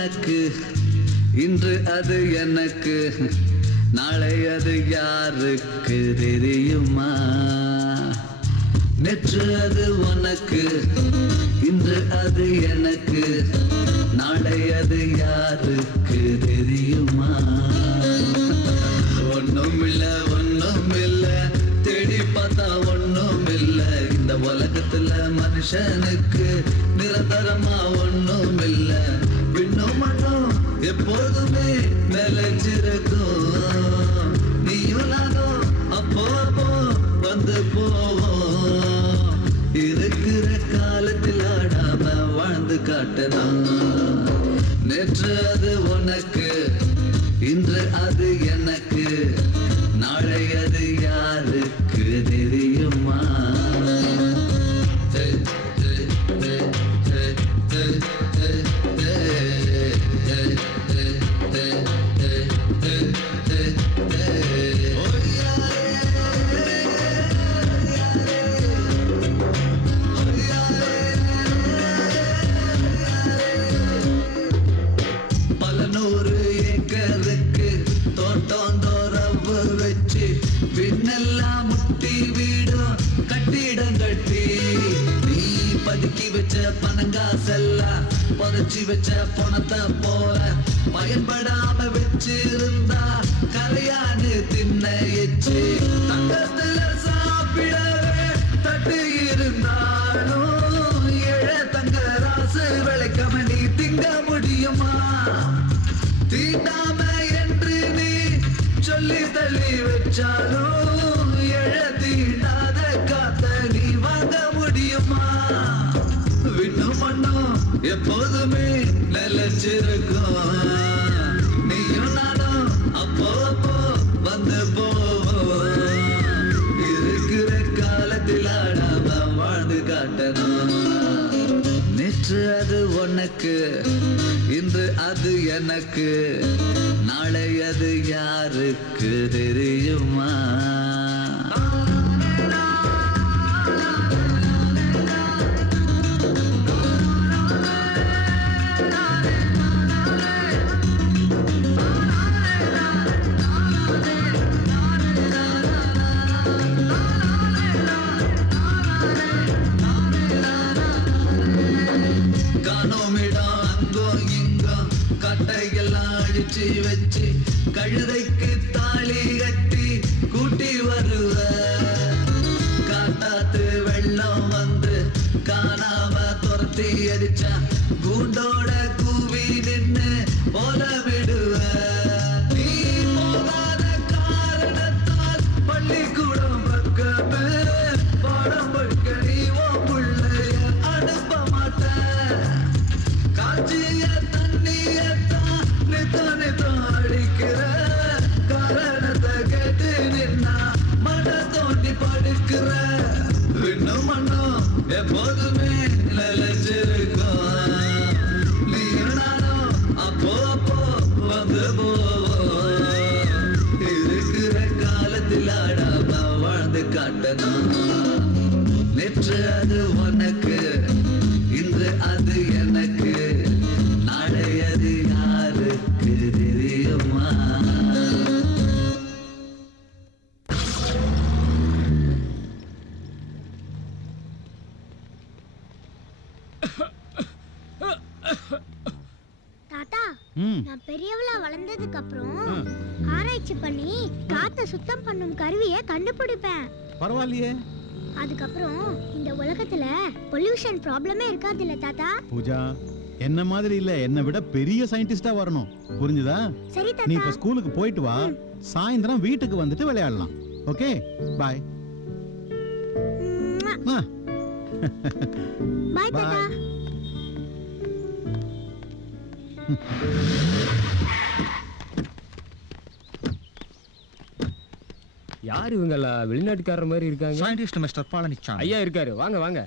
உனக்கு, இன்று அது எனக்கு, நாளை அது யாருக்கு தெரியுமா? நேற்று அது உனக்கு, இன்று அது எனக்கு, நாளை அது யாருக்கு தெரியுமா? ஒண்ணுமில்ல ஒண்ணுமில்ல, தேடி பார்த்தா ஒண்ணுமில்ல, இந்த உலகத்துல மனுஷனுக்கு நிரந்தரமா ஒண்ணுமில்ல. விண்ணும் மண்ணும் எப்போதுமே நிலைச்சிருக்கும், நீயும் நானும் அப்போ அப்போ வந்து போவோம். இருக்கிற காலத்தில் ஆடாம வாழ்ந்து காட்டணும். நேற்று அது உனக்கு, இன்று அது எனக்கு, நாளை அது யாருக்கு தெரியுமா? விண்ணெல்லாம் முட்டி வீடும் கட்டிடம் கட்டி, நீ பதுக்கி வச்ச பணங்காசெல்லாம் புதைச்சி வச்ச பணத்தை போல பயன்படாம வச்சிருந்தா கரையான்னு தின்ன எச்சு. தங்கத்துல சாப்பிடவே தட்டு இருந்தாலும் ஏழை தங்க ராசு விளைக்காம நீ திங்க முடியுமா? தீண்டாம என்று நீ சொல்லி தள்ளி வச்சாலும் எழத்தீண்டாத காத்த நீ வாங்க முடியுமா? விண்ணும் மண்ணும் எப்போதுமே நிலைச்சிருக்கும், நீயும் நானும் அப்போ அப்போ வந்து போவோம். இருக்கிற காலத்தில் ஆடாம வாழ்ந்து காட்டணும். நேற்று அது உனக்கு, இன்று அது எனக்கு, நாளை அது யாருக்கு தெரியுமா? காணோமிடம் அங்கோ இங்கோ கட்டையெல்லாம் அழிச்சு வச்சு கழுதைக்கு தாலி கட்டி கூட்டி வருவ. காட்டாத்து வெள்ளம் வந்து காணாம துரத்தி அடிச்சா கூண்டோட கூவி நின்னு போல விடுவ. நீ போகாத காரணத்தால் பள்ளிக்கூடம் பக்கமே பாடம் படிக்க நீ உன் பிள்ளைய அனுப்ப மாட்ட. காட்சிய தண்ணியத்தான் நித்தம் நித்தம் அடிக்கிற காரணத்தை கேட்டு நின்னா மன தோண்டி படுக்கிற. விண்ணும் மண்ணும் எப்போதுமே நிலைச்சிருக்கும், நீயும் நானும் அப்போ அப்போ வந்து போவோம். இருக்கிற காலத்தில் ஆடாம வாழ்ந்து காட்டணும். நேற்று அது உனக்கு, இன்று அது எனக்கு, நாளை அது யாருக்கு தெரியுமா? தாத்தா, நான் பெரியவளா வளர்ந்ததுக்கு அப்புறம் ஆராய்ச்சி பண்ணி காத்த சுத்தம் பண்ணும் கருவியை கண்டுபிடிப்பேன். பரவாயில்லையே. அதுக்கப்புறம் இந்த உலகத்துல பொல்யூஷன் ப்ராப்ளமே இருக்காது இல்ல தாத்தா? பூஜா, என்ன மாதிரி இல்ல, என்னை விட பெரிய சயின்டிஸ்டா வரணும், புரிஞ்சுதா? சரி நீ தாத்தா. இப்ப ஸ்கூலுக்கு போயிட்டு வா, சாயந்தரம் வீட்டுக்கு வந்துட்டு விளையாடலாம். ஓகே, பாய். பாய் தாத்தா. யார் இவங்களா? வெளிநாட்டுக்காரர் மாதிரி இருக்காங்க. சயின்டிஸ்ட் மிஸ்டர் பழனிச்சாமி ஐயா இருக்காரு, வாங்க வாங்க.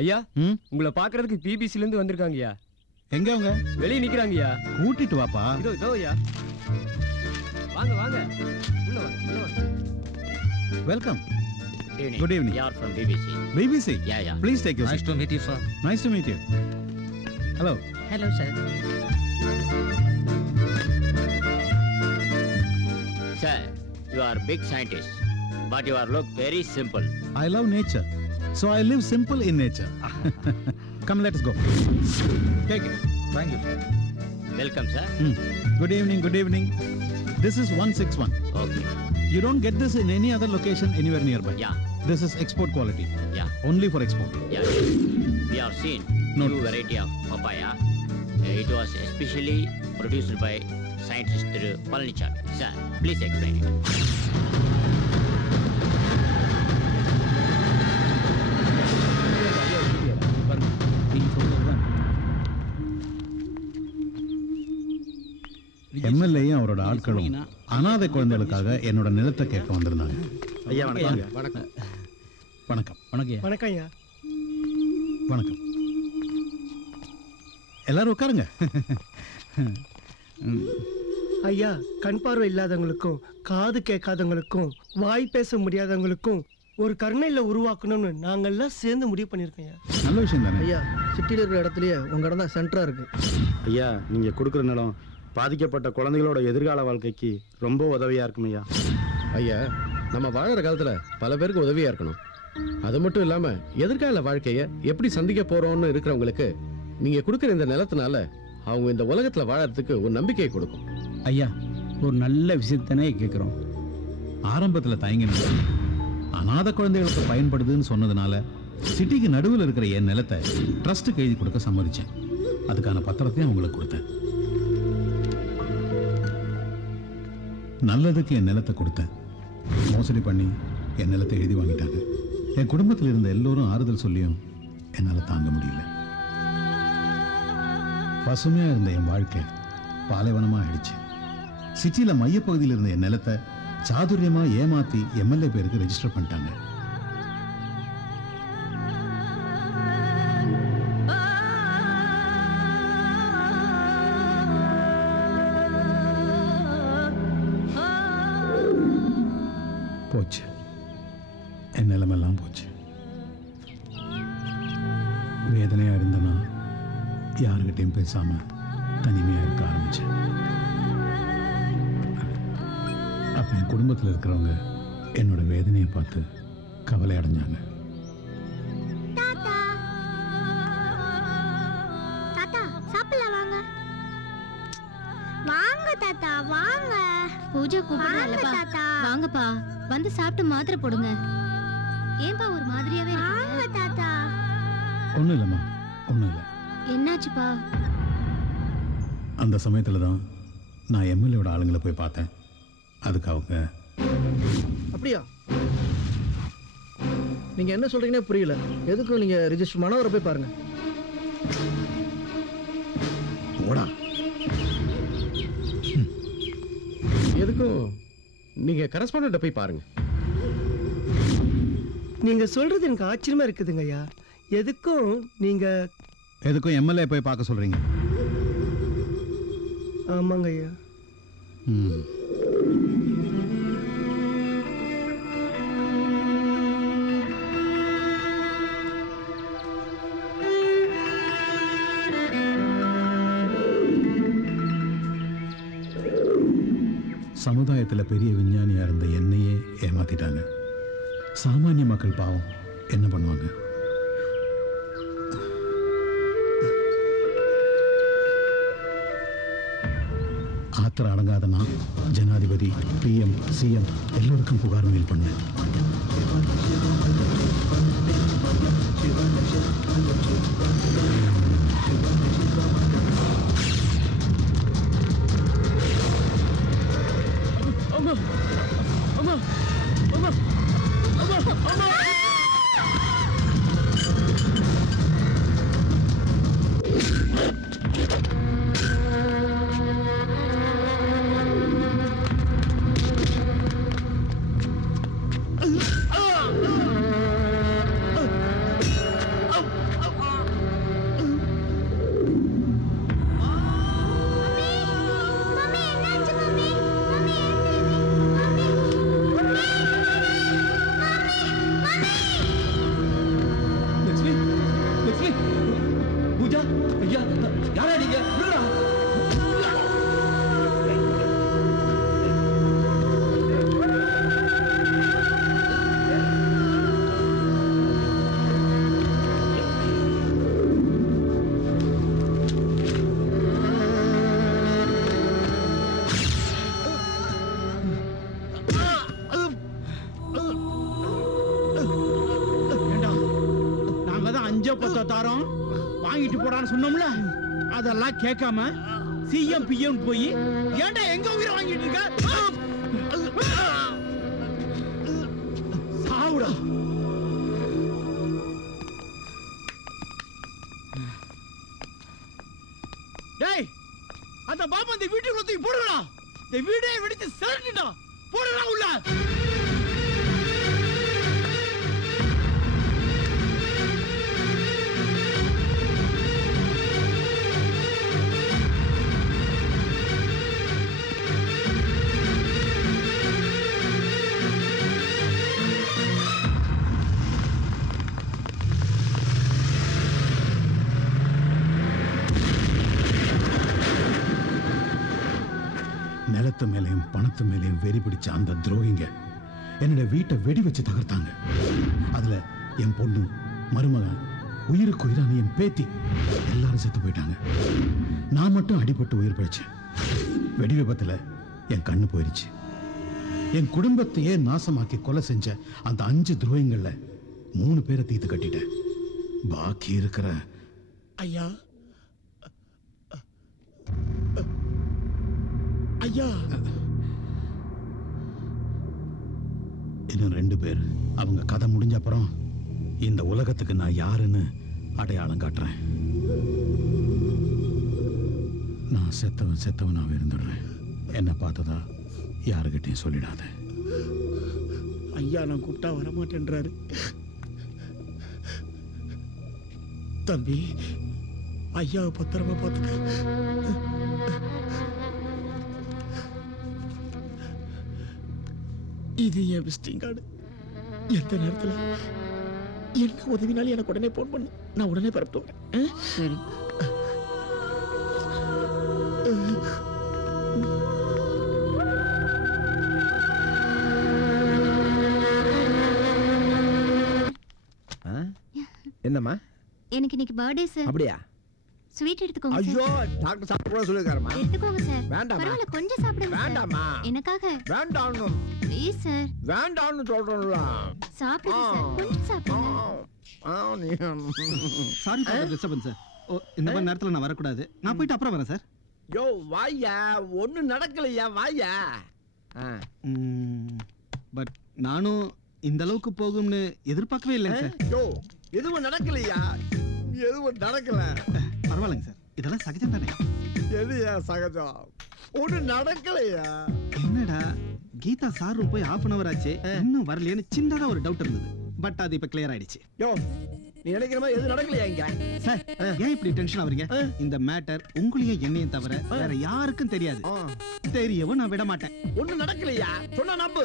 ஐயா, உங்களை பாக்குறதுக்கு பிபிசில இருந்து வந்திருக்காங்கய்யா. எங்க அவங்க? வெளியே நிக்கிறாங்கய்யா. கூட்டிட்டு வாப்பா. இதோ இதோ ஐயா. வாங்க வாங்க, உள்ள வாங்க, உள்ள வாங்க. Welcome. Good evening. You are from BBC. BBC? Yeah. Please take your seat. Nice to meet you, sir. Nice to meet you. Hello. Hello sir. Sir, you are big scientist, but you are look very simple. I love nature, so I live simple in nature. Come, let's go. Take it. Thank you. Welcome, sir. Good evening, good evening. This is 161. Okay. You don't get this in any other location anywhere nearby. Yeah. This is export quality. Yeah. Only for export. Yeah. We have seen No. new variety of papaya. It was especially produced by scientist Palanichak. Sir, please explain it. எம்எல்ஏயும் அவரோட ஆட்களும் அனாதை குழந்தைகளுக்காக என்னோட நிலத்தை கேட்க வந்திருந்தாங்க. ஐயா வணக்கம். வணக்கம். வணக்கம். வணக்கம் ஐயா. வணக்கம். எல்லாரும் உட்காருங்க. ஐயா, கண் பார்வை இல்லாதவங்களுக்கும் காது கேட்காதவங்களுக்கும் வாய் பேச முடியாதவங்களுக்கும் ஒரு கருணையில உருவாக்கணும்னு நாங்கெல்லாம் சேர்ந்து முடிவு பண்ணியிருக்கோம் ஐயா. நல்ல விஷயம் தானே. ஐயா, சிட்டியில் இருக்கிற இடத்துலயே உங்க இடம் தான் சென்டரா இருக்கு. ஐயா, நீங்க கொடுக்குற நிலம் பாதிக்கப்பட்ட குழந்தைகளோட எதிர்கால வாழ்க்கைக்கு ரொம்ப உதவியா இருக்கும் ஐயா. ஐயா, நம்ம வாழற காலத்துல பல பேருக்கு உதவியா இருக்கணும். அது மட்டும் இல்லாம எதிர்கால வாழ்க்கைய எப்படி சந்திக்க போறோம்னு இருக்கிறவங்களுக்கு நீங்க கொடுக்குற இந்த நிலத்தினால அவங்க இந்த உலகத்துல வாழறதுக்கு ஒரு நம்பிக்கையை கொடுக்கும். ஐயா, ஒரு நல்ல விஷயத்தானே கேட்குறோம். ஆரம்பத்தில் தயங்கினது அனாதை குழந்தைகளுக்கு பயன்படுதுன்னு சொன்னதுனால சிட்டிக்கு நடுவில் இருக்கிற என் நிலத்தை ட்ரஸ்ட்டுக்கு எழுதி கொடுக்க சம்மதிச்சேன். அதுக்கான பத்திரத்தையும் அவங்களுக்கு கொடுத்தேன். நல்லதுக்கு என் நிலத்தை கொடுத்தேன். மோசடி பண்ணி என் நிலத்தை எழுதி வாங்கிட்டாங்க. என் குடும்பத்தில் இருந்த எல்லோரும் ஆறுதல் சொல்லியும் என்னால் தாங்க முடியல. பசுமையாக இருந்த என் வாழ்க்கை பாலைவனமாக ஆயிடுச்சு. சிட்டியில் மையப்பகுதியில் இருந்த என் நிலத்தை சாதுரியமாக ஏமாற்றி எம்எல்ஏ பேருக்கு ரெஜிஸ்டர் பண்ணிட்டாங்க. போச்சு, என் நிலமெல்லாம் போச்சு. வேதனையாக இருந்தனா யாருக்கிட்டையும் பேசாம தனிமையாக இருக்க ஆரம்பிச்சேன். அப்போ என் குடும்பத்தில் இருக்கிறவங்க என்னோட வேதனையை பார்த்து கவலை அடைஞ்சாங்க. தாத்தா தாத்தா சாப்பிடலாம் வாங்க. வாங்க தாத்தா வாங்க. பூஜை வாங்க கூப்பிடுறாங்கப்பா. தாத்தா. வாங்கப்பா, வந்து சாப்பிட்டு மாத்திரை போடுங்க. ஏன்பா ஒரு மாதிரியாவே வாங்க இருக்கீங்க? தாத்தா. ஒன்றும் இல்லைம்மா, ஒன்றும் இல்லை. என்னாச்சுப்பா? அந்த சமயத்தில் தான் நான் எம்எல்ஏவோட ஆளுங்களை போய் பார்த்தேன். அதுக்கு அவங்க அப்படியா? நீங்க என்ன சொல்றீங்கன்னே புரியல. எதுக்கும் நீங்க ரிஜிஸ்டர் மனோவரை போய் பாருங்க. போடா. எதுக்கும் நீங்க கரஸ்பாண்டன்ட்ட போய் பாருங்க. நீங்க சொல்றது எனக்கு ஆச்சரியமா இருக்குதுங்க ஐயா. எதுக்கும் நீங்க எதுக்கும் எம்எல்ஏ போய் பார்க்க சொல்கிறீங்க? ஆமாங்க ஐயா. ம். சமுதாயத்தில் பெரிய விஞ்ஞானியாக இருந்த என்னையே ஏமாத்திட்டாங்க. சாமானிய மக்கள் பாவம் என்ன பண்ணுவாங்க? ஆத்திரம் அடங்காத நான் ஜனாதிபதி, பிஎம், சிஎம் எல்லோருக்கும் புகார் மெயில் பண்ணேன். பத்த தாரம் வாங்கிட்டு போடான்னு சொன்னோம்ல, அதெல்லாம் கேட்காம சிஎம் பிஎம் போய் ஏன்டா எங்க உயிரை வாங்கிட்டு இருக்க? சாவுடா. டேய், அந்த பாம்பு இந்த வீட்டுக்குள்ள தூக்கி போடுடா. இந்த வீடே வெடிச்சு செதறிட்டா. போடுடா உள்ள. நிலத்து மேலையும் பணத்து மேலையும் வெறி பிடிச்ச அந்த துரோகிங்க என்னோட வீட்டை வெடி வச்சு தகர்த்தாங்க. அதுல என் பொண்ணு, மருமகன், உயிருக்கு உயிரான என் பேத்தி எல்லாரும் செத்து போயிட்டாங்க. நான் மட்டும் அடிபட்டு உயிர் பிழைச்சேன். வெடி விபத்துல என் கண்ணு போயிருச்சு. என் குடும்பத்தையே நாசமாக்கி கொலை செஞ்ச அந்த 5 துரோகிங்கள்ல 3 பேரை தீர்த்து கட்டிட்டேன். பாக்கி இருக்கிற ஐயா, ஐயா, இன்னும் 2 பேர். அவங்க கதை முடிஞ்ச அப்புறம் இந்த உலகத்துக்கு நான் யாருன்னு அடையாளம் காட்டுறேன். நான் செத்தவனாவே இருந்துடுறேன். என்ன பார்த்ததா யாருக்கிட்டையும் சொல்லிடாத. ஐயா நான் கூப்பிட்டா வரமாட்டேன்றாரு. தம்பி, ஐயாவை பத்திரமா பார்த்துக்க. இது என் விசிட்டிங் கார்டு. எந்த நேரத்தில் என்ன உதவினாலும் எனக்கு உடனே போன் பண்ணு. நான் உடனே பரப்பிட்டு வரேன். சரி. என்னம்மா? எனக்கு இன்னைக்கு பர்த்டே சார். அப்படியா? ஸ்வீட் எடுத்துக்கோங்க சார். ஐயோ, டாக்டர் சாப்பிட சொல்லிருக்காருமா. எடுத்துக்கோங்க சார். வேண்டாமா? பரவாயில்ல, கொஞ்சம் சாப்பிடுங்க சார். வேண்டாமா? எனக்காக. வேண்டாம்னு. Please sir. வேண்டாம்னு சொல்றேன்ல. சாப்பிடுங்க சார். கொஞ்சம் சாப்பிடுங்க. Sorry for disturbance sir. இந்த மாதிரி நேரத்தில் நான் வரக்கூடாது. நான் போயிட்டு அப்புறம் வரேன் சார். யோ வாயா, ஒன்றும் நடக்கலையா, வாயா. பட் நானும் இந்த அளவுக்கு போகும்னு எதிர்பார்க்கவே இல்லைங்க சார். யோ, எதுவும் நடக்கலையா? எதுவும் நடக்கல. பரவாயில்லைங்க சார், இதெல்லாம் சகஜம் தானே. எதுயா சகஜம்? ஒன்றும் நடக்கலையா? என்னடா, கீதா சார் ரூம் போய் 1/2 hour ஆச்சு, இன்னும் வரலையேன்னு சின்னதா ஒரு டவுட் இருந்தது. பட் அது இப்ப கிளியர் ஆயிடுச்சு. யோ, நீ நினைக்கிற மாதிரி எதுவும் நடக்கலையா இங்க? சார், ஏன் இப்படி டென்ஷன் ஆவறீங்க? இந்த மேட்டர் உங்களையும் என்னையும் தவிர வேற யாருக்கும் தெரியாது. தெரியவும் நான் விட மாட்டேன். ஒன்றும் நடக்கலையா? சொன்னா நம்பு.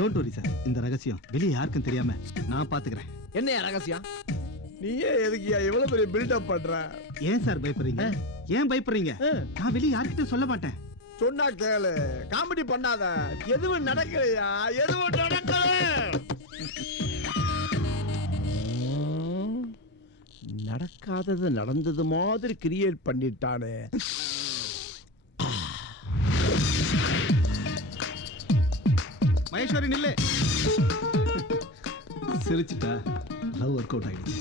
டோன்ட் வரி சார், இந்த ரகசியம் வெளியே யாருக்கும் தெரியாம நான் பாத்துக்கிறேன். என்னையா ரகசியம்? நீயே எதுக்கியா இவ்வளவு பெரிய பில்டப் பண்ற? ஏன் சார் பயப்படுறீங்க? ஏன் பயப்படுறீங்க? நான் வெளியே யார்கிட்ட சொல்ல மாட்டேன். சொன்னா கேளு, காமெடி பண்ணாத. எதுவும் நடக்கலையா? எதுவும் நடக்கல. நடக்காதது நடந்தது மாதிரி கிரியேட் பண்ணிட்டானே. மகேஸ்வரி நில்லு. சிரிச்சுட்டா லவ் ஒர்க் அவுட் ஆயிடுச்சு.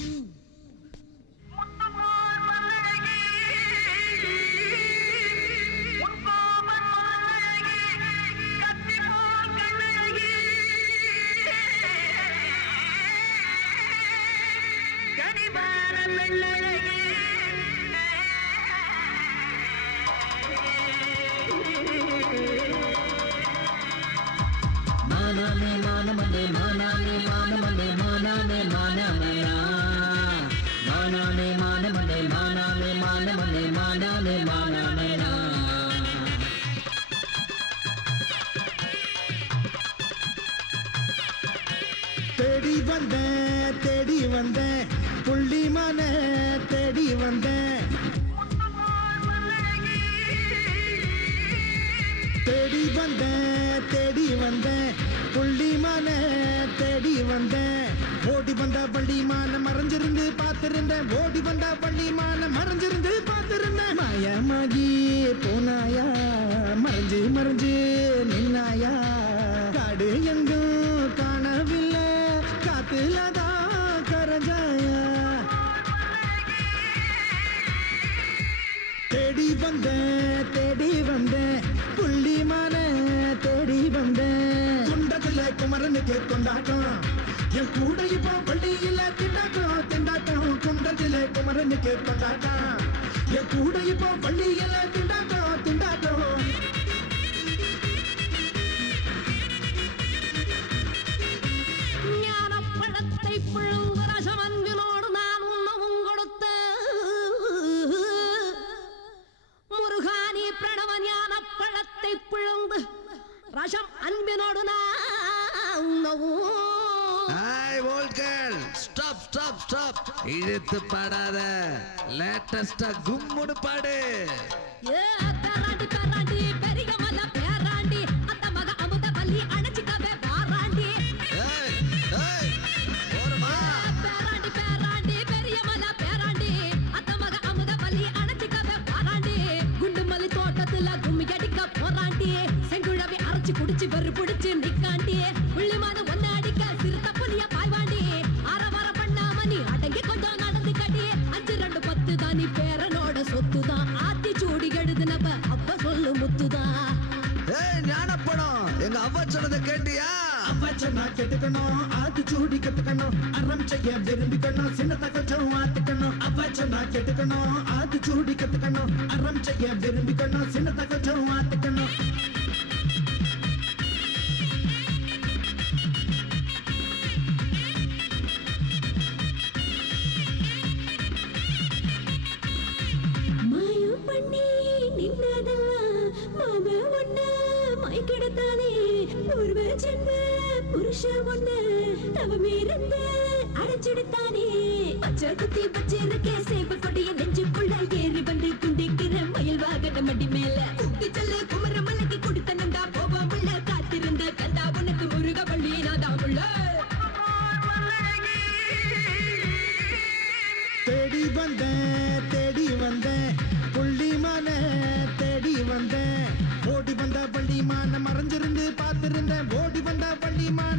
தேடி வந்தேன் புள்ளிமான தேடி வந்தேன். தேடி வந்தேன் புள்ளிமான தேடி வந்தேன். ஓடி வந்த பள்ளிமான மறைஞ்சிருந்து பார்த்திருந்தேன். ஓடி வந்த பள்ளிமான மறைஞ்சிருந்து பார்த்திருந்தேன். மாயமாகி போனாயா, மறைஞ்சு மறைஞ்சு நின்னாயா. காடு எங்கும் காணவில்லை, காத்துலதான் கரஞ்சாயா. வந்தேன் தேடி வந்தேன் புள்ளிமான தேடி வந்தேன் குண்டத்துல குமரனுக்கு கொண்டாட்டம் என் கூட இப்போ பள்ளியில திண்டாட்டம் திண்டாட்டம் குண்டத்துல குமரனுக்கு கொண்டாட்டம் என் கூட இப்போ பள்ளியில திண்டாட்டம் திண்டாட்டம் ஞானப்பழத்தை பிழுங்கு ரசம் அன்பினோடு நான் உண்ணவும் கொடுத்த முருகானி பிரணவ ஞானப்பழத்தை பிழுங்கு ரசம் அன்பினோடு நான் உண்ணவும் ஸ்டாப் ஸ்டாப் ஸ்டாப் இழுத்து பாடாத லேட்டஸ்டா கும்முடு பாடு ஏ பேராண்டி பேராண்டி பெரிய மல்ல பேராண்டி அந்த மக அமுத பள்ளி அணைச்சிக்கவே வாராண்டி பேராண்டி பேராண்டி பெரிய மல்ல பேராண்டி அந்த மக அமுத பள்ளி அணைச்சிக்கவே வாராண்டி குண்டு மல்லி தோட்டத்துல கும்மி அடிக்க போராண்டி செங்குழவி அரைச்சு குடிச்சு வெறு பிடிச்சு நிக்காண்டி உள்ளிமான ஒன்னு அடிக்க சிறுத்த புலிய பாய்வாண்டி ஆரவார பண்ணாம நீ அடங்கி கொஞ்சம் நடந்து கட்டி 5-2-10 தான் நீ பேரனோட சொத்துதான் ஆத்தி சூடி எழுதுனப்ப அப்ப சொல்லு முத்துதான் ஞானப்படம் எங்க அவ்வா சொன்னதை கேட்டியா அவ்வா சொன்னா கேட்டுக்கணும் ஆத்தி சூடி கத்துக்கணும் அறம் செய்ய விரும்பிக்கணும் சின்னத்தை கொஞ்சம் ஆத்துக்கணும் அவ்வா சொன்னா கேட்டுக்கணும் ஆத்தி சூடி கத்துக்கணும் அறம் செய்ய விரும்பிக்கணும் சின்னத்தை கொஞ்சம் ஆத்துக்கணும் மாயம் பண்ணி நின்னதெல்லாம் மாம ஒண்ணு மயக்கிடத்தானே பூர்வ ஜென்ம புருஷ ஒண்ணு தவமிருந்து அடைச்சிடுத்தானே பச்சை குத்தி வச்சிருக்கே சேவ கொடிய நெஞ்சுக்குள்ள ஏறி வந்து குண்டிக்கிற மயில் வாகன மடி மேல குட்டி செல்ல குமர மலைக்கு குடித்தனந்தா போவாமுள்ள காத்திருந்த கந்தா உனக்கு முருக பள்ளி நாதாமுள்ள தேடி வந்தேன் புள்ளிமான தேடி வந்தேன் ஓடி வந்த பள்ளிமான மறைஞ்சிருந்து பார்த்திருந்தேன் ஓடி வந்த பள்ளிமான